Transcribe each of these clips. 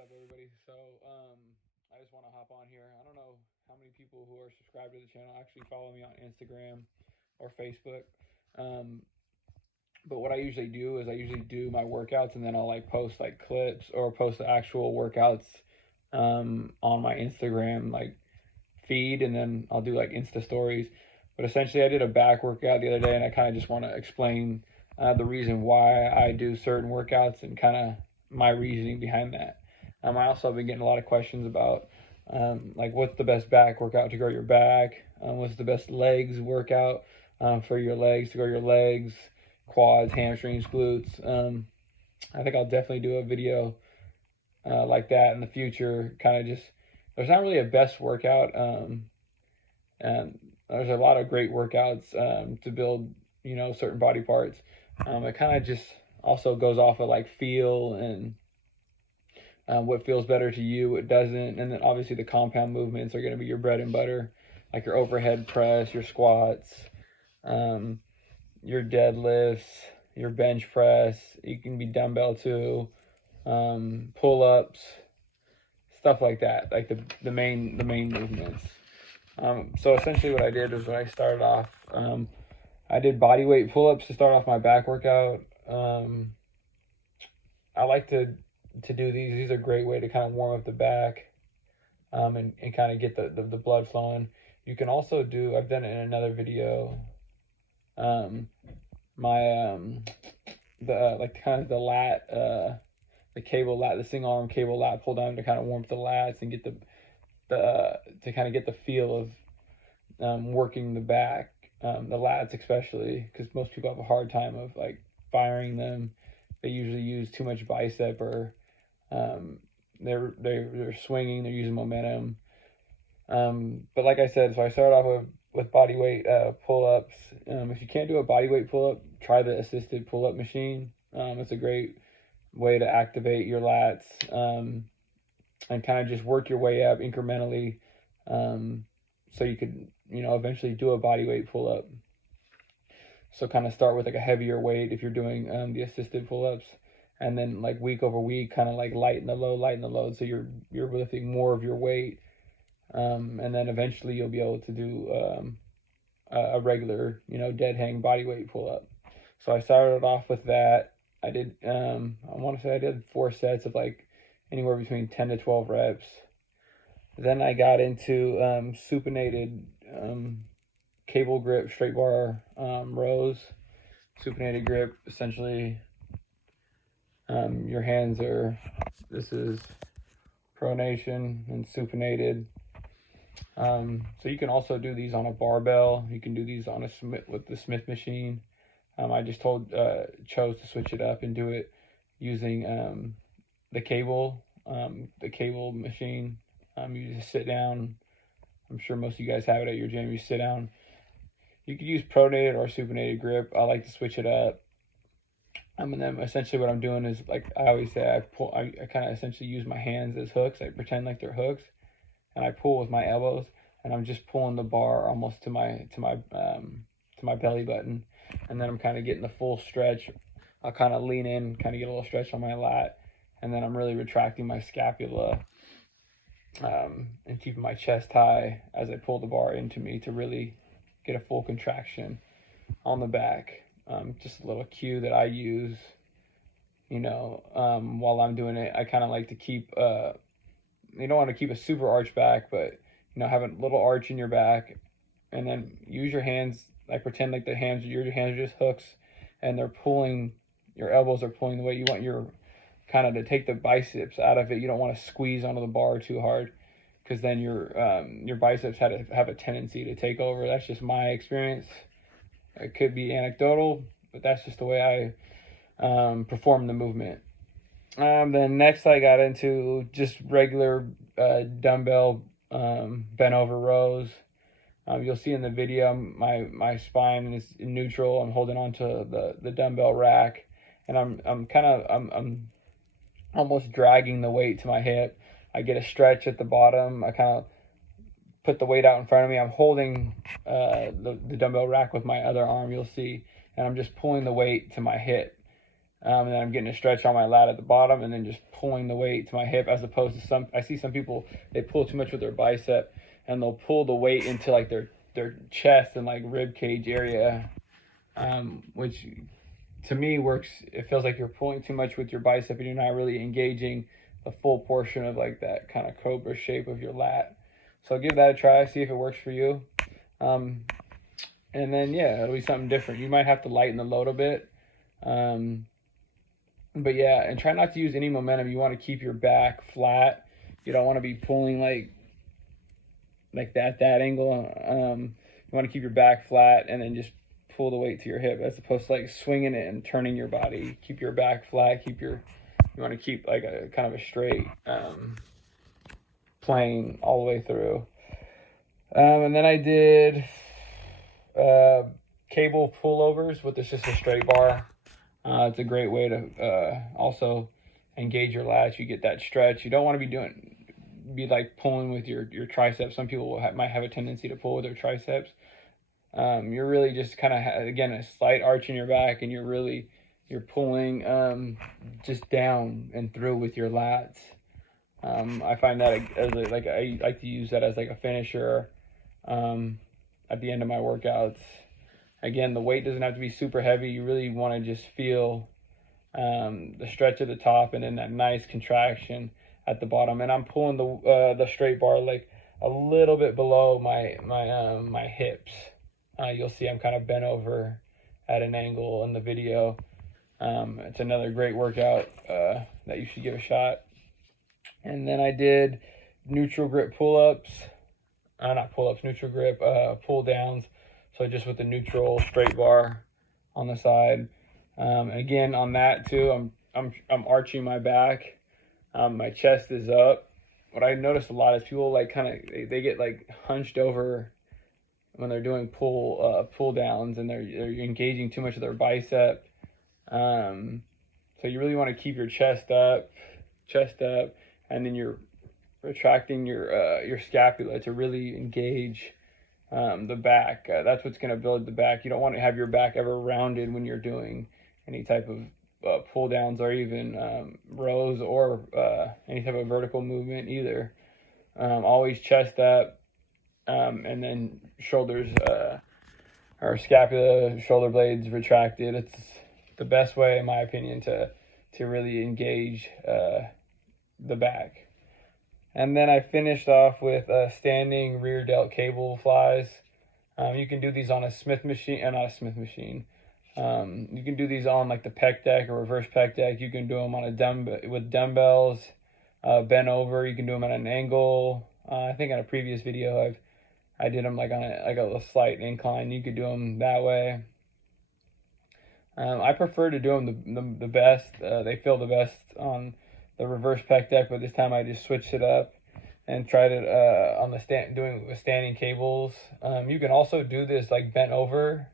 up, everybody? I just want to hop on here. I don't know how many people who are subscribed to the channel actually follow me on Instagram or Facebook. Um, but what I usually do is I usually do my workouts and then I'll like post like clips or post the actual workouts on my Instagram like feed, and then I'll do like Insta stories. But essentially, I did a back workout the other day, and I kind of just want to explain the reason why I do certain workouts and kind of my reasoning behind that. I also have been getting a lot of questions about like what's the best back workout to grow your back, what's the best legs workout for your legs to grow your legs, quads, hamstrings, glutes. I think I'll definitely do a video like that in the future. Kind of just there's not really a best workout, and there's a lot of great workouts to build certain body parts. It kind of just also goes off of like feel and what feels better to you, what doesn't. And then obviously the compound movements are going to be your bread and butter, like your overhead press, your squats, your deadlifts, your bench press. You can be dumbbell too, pull-ups, stuff like that, like the main movements. So essentially what I did was when I started off, I did body weight pull-ups to start off my back workout. I like to do these. These are a great way to kind of warm up the back, and kind of get the blood flowing. You can also do, I've done it in another video, my like kind of the lat, the cable lat, the single arm cable lat pull down to kind of warm up the lats and get the to kind of get the feel of working the back, the lats especially, because most people have a hard time of like firing them. They usually use too much bicep, or they're swinging, they're using momentum. But like I said, so I started off with body weight pull-ups. If you can't do a body weight pull-up, try the assisted pull-up machine. It's a great way to activate your lats, and kind of just work your way up incrementally, so you could eventually do a body weight pull-up. So kind of start with like a heavier weight if you're doing the assisted pull-ups, and then like week over week kind of like lighten the load, so you're lifting more of your weight, and then eventually you'll be able to do a regular dead hang body weight pull-up. So I started off with that. I did I want to say I did 4 sets of like anywhere between 10 to 12 reps. Then I got into supinated cable grip straight bar rows. Supinated grip, essentially, your hands are, this is pronation and supinated. So you can also do these on a barbell. You can do these on a Smith, with the Smith machine. I just chose to switch it up and do it using the cable machine. You just sit down. I'm sure most of you guys have it at your gym. You sit down. You could use pronated or supinated grip. I like to switch it up. And then essentially what I'm doing is, like I always say, I kind of essentially use my hands as hooks. I pretend like they're hooks, and I pull with my elbows, and I'm just pulling the bar almost to my belly button, and then I'm kind of getting the full stretch. I'll kind of lean in, kind of get a little stretch on my lat, and then I'm really retracting my scapula, and keeping my chest high as I pull the bar into me to really get a full contraction on the back. Just a little cue that I use, while I'm doing it. I kind of like to keep, you don't want to keep a super arch back, but, have a little arch in your back, and then use your hands, like pretend like your hands are just hooks, and they're pulling, your elbows are pulling the weight. You want your kind of to take the biceps out of it. You don't want to squeeze onto the bar too hard, because then your biceps have a tendency to take over. That's just my experience. It could be anecdotal, but that's just the way I perform the movement. Then next I got into just regular dumbbell bent over rows. You'll see in the video my spine is in neutral. I'm holding on to the dumbbell rack, and I'm almost dragging the weight to my hip. I get a stretch at the bottom. I kind of put the weight out in front of me. I'm holding the dumbbell rack with my other arm, you'll see, and I'm just pulling the weight to my hip. And then I'm getting a stretch on my lat at the bottom, and then just pulling the weight to my hip, as opposed to I see some people, they pull too much with their bicep, and they'll pull the weight into like their chest and like rib cage area, which to me works. It feels like you're pulling too much with your bicep, and you're not really engaging the full portion of like that kind of cobra shape of your lat. So give that a try, see if it works for you. And then yeah, it'll be something different. You might have to lighten the load a bit. But yeah, and try not to use any momentum. You want to keep your back flat. You don't want to be pulling like that angle. You want to keep your back flat and then just pull the weight to your hip, as opposed to like swinging it and turning your body. Keep your back flat. You want to keep like a kind of a straight plane all the way through. And then I did cable pullovers with just a straight bar. It's a great way to also engage your lats. You get that stretch. You don't want to be like pulling with your triceps. Some people might have a tendency to pull with their triceps. You're really just kind of, again, a slight arch in your back, and you're pulling just down and through with your lats. I find that as I like to use that as like a finisher at the end of my workouts. Again, the weight doesn't have to be super heavy. You really want to just feel the stretch at the top, and then that nice contraction at the bottom. And I'm pulling the straight bar like a little bit below my hips. You'll see I'm kind of bent over at an angle in the video. It's another great workout that you should give a shot. And then I did neutral grip pull-ups. Neutral grip pull downs. So just with the neutral straight bar on the side. Again, on that too, I'm arching my back. My chest is up. What I notice a lot is people like they get like hunched over when they're doing pull downs, and they're engaging too much of their bicep. So you really want to keep your chest up, and then you're retracting your scapula to really engage the back. That's what's going to build the back. You don't want to have your back ever rounded when you're doing any type of pull downs, or even rows, or any type of vertical movement either. Always chest up, and then shoulders or scapula, shoulder blades retracted. It's the best way, in my opinion, to really engage the back. And then I finished off with standing rear delt cable flies. You can do these on a Smith machine, not a Smith machine. You can do these on like the pec deck or reverse pec deck. You can do them on with dumbbells, bent over. You can do them at an angle. I think in a previous video I did them like on a slight incline. You could do them that way. I prefer to do them the best. They feel the best on the reverse pec deck, but this time I just switched it up and tried it on the doing with standing cables. You can also do this like bent over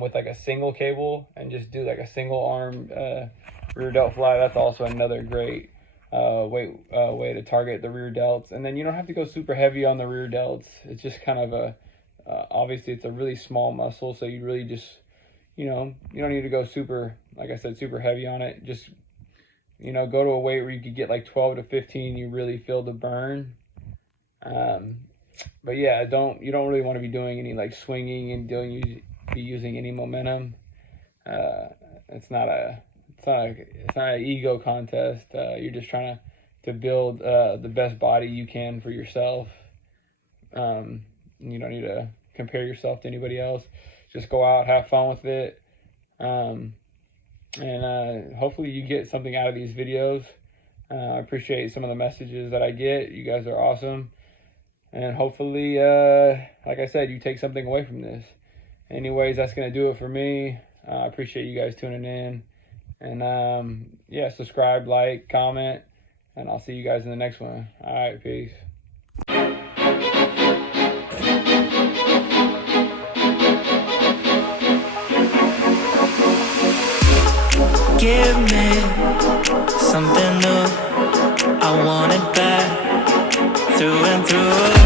with like a single cable, and just do like a single arm rear delt fly. That's also another great way to target the rear delts. And then you don't have to go super heavy on the rear delts. It's just kind of obviously it's a really small muscle, so you really just, you don't need to go super, like I said, super heavy on it. Just, go to a weight where you could get like 12 to 15, you really feel the burn. But yeah, you don't really want to be doing any like swinging and be using any momentum. It's not an ego contest. You're just trying to build the best body you can for yourself. You don't need to compare yourself to anybody else. Just go out, have fun with it. And hopefully you get something out of these videos. I appreciate some of the messages that I get. You guys are awesome. And hopefully, like I said, you take something away from this. Anyways, that's going to do it for me. I appreciate you guys tuning in. And yeah, subscribe, like, comment, and I'll see you guys in the next one. All right, peace. Give me something new. I want it back, through and through.